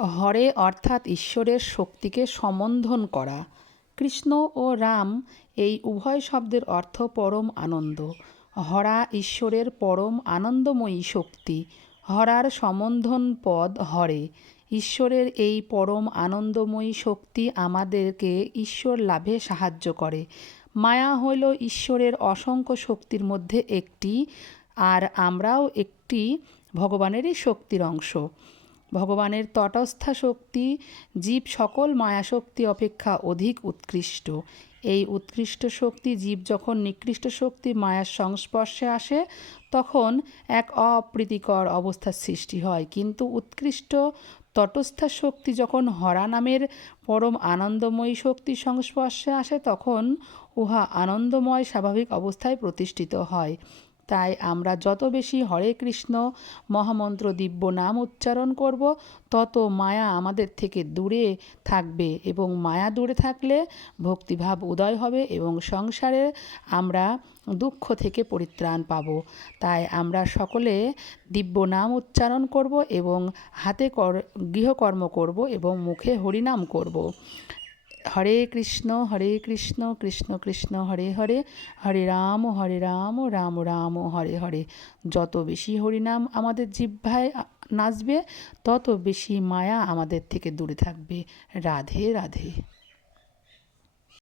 হরে অর্থাৎ ঈশ্বরের শক্তিকে সম্বোধন করা। কৃষ্ণ ও রাম এই উভয় শব্দের অর্থ পরম আনন্দ। হরা ঈশ্বরের পরম আনন্দময়ী শক্তি। হরার সম্বোধন পদ হরে। ঈশ্বরের এই পরম আনন্দময়ী শক্তি আমাদেরকে ঈশ্বর লাভে সাহায্য করে। মায়া হইল ঈশ্বরের অসংখ্য শক্তির মধ্যে একটি, আর আমরাও একটি ভগবানেরই শক্তির অংশ। ভগবানের তটস্থা শক্তি জীব সকল মায়াশক্তি অপেক্ষা অধিক উৎকৃষ্ট। এই উৎকৃষ্ট শক্তি জীব যখন নিকৃষ্ট শক্তি মায়ার সংস্পর্শে আসে তখন এক অপ্রীতিকর অবস্থার সৃষ্টি হয়, কিন্তু উৎকৃষ্ট তটস্থা শক্তি যখন হরা নামের পরম আনন্দময়ী শক্তির সংস্পর্শে আসে তখন উহা আনন্দময় স্বাভাবিক অবস্থায় প্রতিষ্ঠিত হয়। তাই আমরা যত বেশি হরে কৃষ্ণ মহামন্ত্র দিব্য নাম উচ্চারণ করব তত মায়া আমাদের থেকে দূরে থাকবে, এবং মায়া দূরে থাকলে ভক্তিভাব উদয় হবে এবং সংসারে আমরা দুঃখ থেকে পরিত্রাণ পাব। তাই আমরা সকলে দিব্য নাম উচ্চারণ করব এবং হাতে গৃহকর্ম করব এবং মুখে হরিনাম করব। হরে কৃষ্ণ কৃষ্ণ কৃষ্ণ হরে হরে, হরে রাম রাম রাম হরে হরে। যত বেশি হরিনাম আমাদের জিহ্বায় নাচবে তত বেশি মায়া আমাদের থেকে দূরে থাকবে। রাধে রাধে।